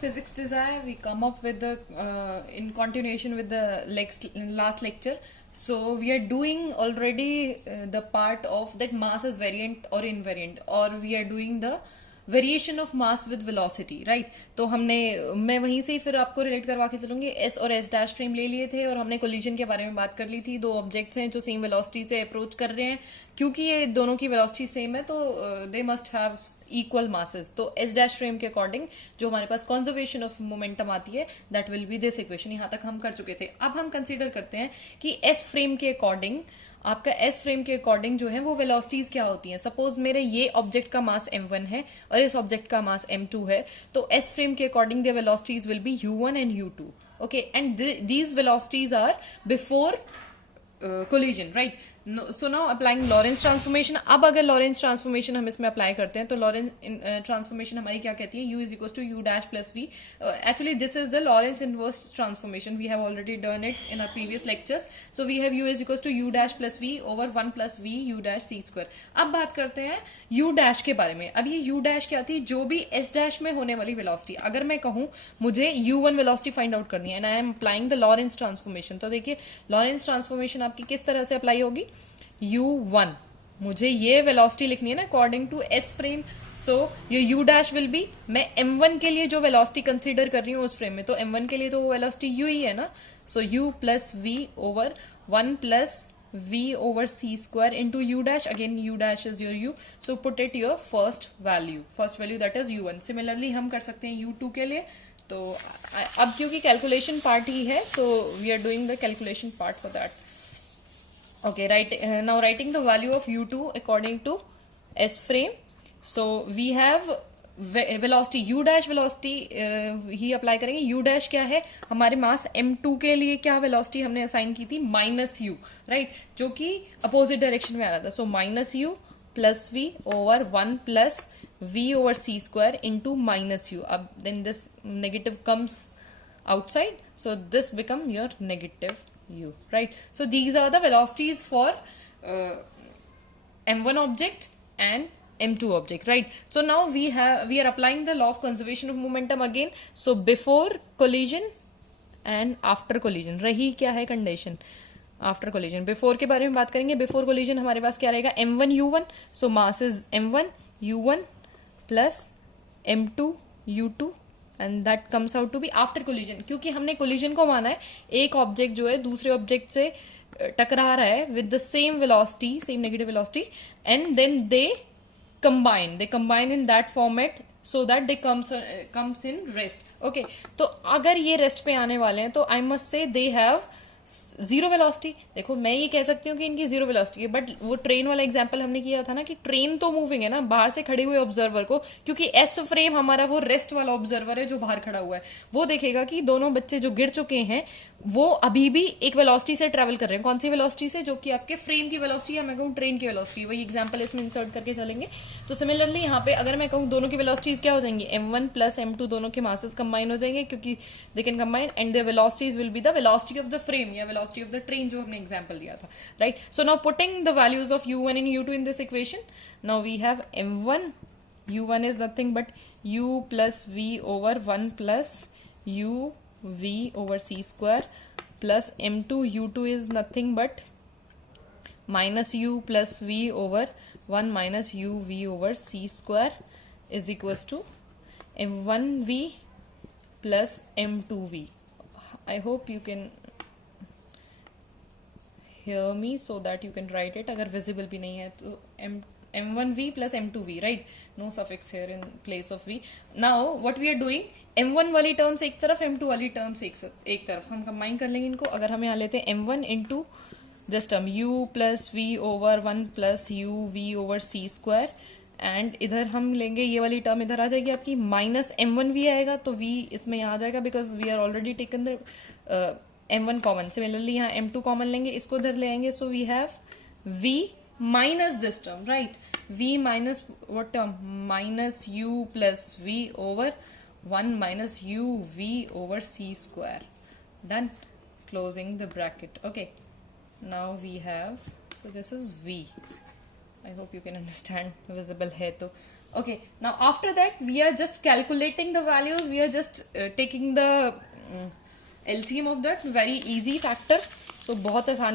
Physics Desire. We come up with the in continuation with the last lecture. So we are doing already the part of that mass is variant or invariant, or we are doing the variation of mass with velocity, right. तो मैं वहीं से ही फिर आपको relate करवा के चलूंगी. S और S dash frame ले लिए थे और हमने कोलिजन के बारे में बात कर ली थी. दो ऑब्जेक्ट्स हैं जो सेम वेलोसिटी से अप्रोच कर रहे हैं. क्योंकि ये दोनों की वेलोसिटी सेम है तो they must have equal masses. तो एस डैश फ्रेम के अकॉर्डिंग जो हमारे पास कंजर्वेशन ऑफ मोमेंटम आती है that will be this equation. यहाँ तक हम कर चुके थे. अब हम कंसीडर करते हैं कि एस फ्रेम के अकॉर्डिंग आपका एस फ्रेम के अकॉर्डिंग जो है वो वेलोसिटीज क्या होती हैं. सपोज मेरे ये ऑब्जेक्ट का मास m1 है और इस ऑब्जेक्ट का मास m2 है. तो एस फ्रेम के according the velocities will be u1 and u2. Okay, and these velocities are before collision, right. So now applying Lorentz transformation. अब अगर लॉरेंस ट्रांसफॉर्मेशन हम इसमें अप्लाई करते हैं तो लॉरेंस ट्रांसफॉर्मेशन हमारी क्या कहती है, u is equal to u dash plus v. Actually this is the Lorentz inverse transformation. We have already done it in our previous lectures. So we have u is equal to u dash plus v over 1 plus v u dash c square. अब बात करते हैं u dash के बारे में. अब ये u dash क्या थी, जो भी s डैश में होने वाली वेलोसिटी. अगर मैं कहूँ मुझे u1 वेलोसिटी फाइंड आउट करनी है and I am applying the Lorentz transformation, तो देखिए लॉरेंस ट्रांसफॉर्मेशन आपकी किस तरह से अप्लाई होगी. u1 मुझे ये वेलोसिटी लिखनी है ना अकॉर्डिंग टू एस फ्रेम. सो ये u डैश विल बी, मैं m1 के लिए जो वेलोसिटी कंसीडर कर रही हूँ उस फ्रेम में, तो m1 के लिए तो वो वेलोसिटी u ही है ना. सो u plus v over 1 plus v over c square into u dash. Again u dash is your u. So put it your first value that is u1. Similarly हम कर सकते हैं u2 के लिए. तो अब क्योंकि कैलकुलेशन पार्ट ही है so we are doing the calculation part for that. Okay, now writing the value of u2 according to S frame. So we have velocity u dash velocity he apply करेंगे. u dash क्या है, हमारे मास m2 के लिए क्या velocity हमने assign की थी, माइनस u, राइट, जो कि अपोजिट डायरेक्शन में आ रहा था. So minus u plus v over 1 plus v over c square into minus u. अब then this negative comes outside, so this become your negative u, right. So these are the velocities for m1 object and m2 object, right. So now we are applying the law of conservation of momentum again. So before collision and after collision. रही क्या है condition after collision. Before के बारे में बात करेंगे. Before collision हमारे पास क्या रहेगा, m1 u1. So mass is m1 u1 plus m2 u2 and that comes out to be after collision. क्योंकि हमने कोलिजन को माना है एक ऑब्जेक्ट जो है दूसरे ऑब्जेक्ट से टकरा रहा है with the same velocity, same negative velocity, and then they combine in that format so that they comes in rest. Okay, तो अगर ये रेस्ट पे आने वाले हैं तो I must say they have zero velocity. देखो मैं ये कह सकती हूँ कि इनकी जीरो वेलोसिटी है, बट वो ट्रेन वाला एग्जांपल हमने किया था ना कि ट्रेन तो मूविंग है ना बाहर से खड़े हुए ऑब्जर्वर को, क्योंकि एस फ्रेम हमारा वो रेस्ट वाला ऑब्जर्वर है जो बाहर खड़ा हुआ है, वो देखेगा कि दोनों बच्चे जो गिर चुके हैं वो अभी भी एक वेलोसिटी से ट्रेवल कर रहे हैं. कौन सी वेलोसिटी से, जो कि आपके फ्रेम की वेलोसिटी या मैं कहूँ ट्रेन की वेलोसिटी. वही एग्जाम्पल इसमें इंसर्ट करके चलेंगे. तो सिमिलरली यहाँ पे अगर मैं कहूँ दोनों की वेलोसिटीज क्या हो जाएंगी, m1 प्लस m2 दोनों के मासेस कंबाइन हो जाएंगे क्योंकि they can combine and the velocities will be the velocity of the frame या वेलोसिटी ऑफ द ट्रेन जो हमने एग्जाम्पल दिया था, right. So now putting the values of u1 and u2 in this equation. Now we have m1 u1 is nothing but u plus v over 1 plus u v over c square plus m2 u2 is nothing but minus u plus v over 1 minus u v over c square is equals to m1v plus m2v. I hope you can hear me so that you can write it. अगर visible भी नहीं है तो m1v plus m2v, right. No suffix here in place of v. Now what we are doing, m1 वाली terms एक तरफ, m2 वाली terms एक तरफ हम कंबाइन कर लेंगे इनको. अगर हम यहाँ लेते हैं m1 into this term u plus v over 1 plus u v over c square, and इधर हम लेंगे ये वाली टर्म इधर आ जाएगी आपकी, माइनस m1v आएगा तो v इसमें यहाँ आ जाएगा because we are already taken the m1 common. Similarly यहाँ m2 कॉमन लेंगे, इसको इधर ले आएंगे. So we have v minus this term, right. v minus what term, minus u plus v over 1 minus u v over c square. Done. Closing the bracket. Okay, now we have, so this is v. I hope you can understand. Visible है तो Okay, now after that we are just calculating the values, we are just taking the LCM of that, very easy factor. So बहुत आसानी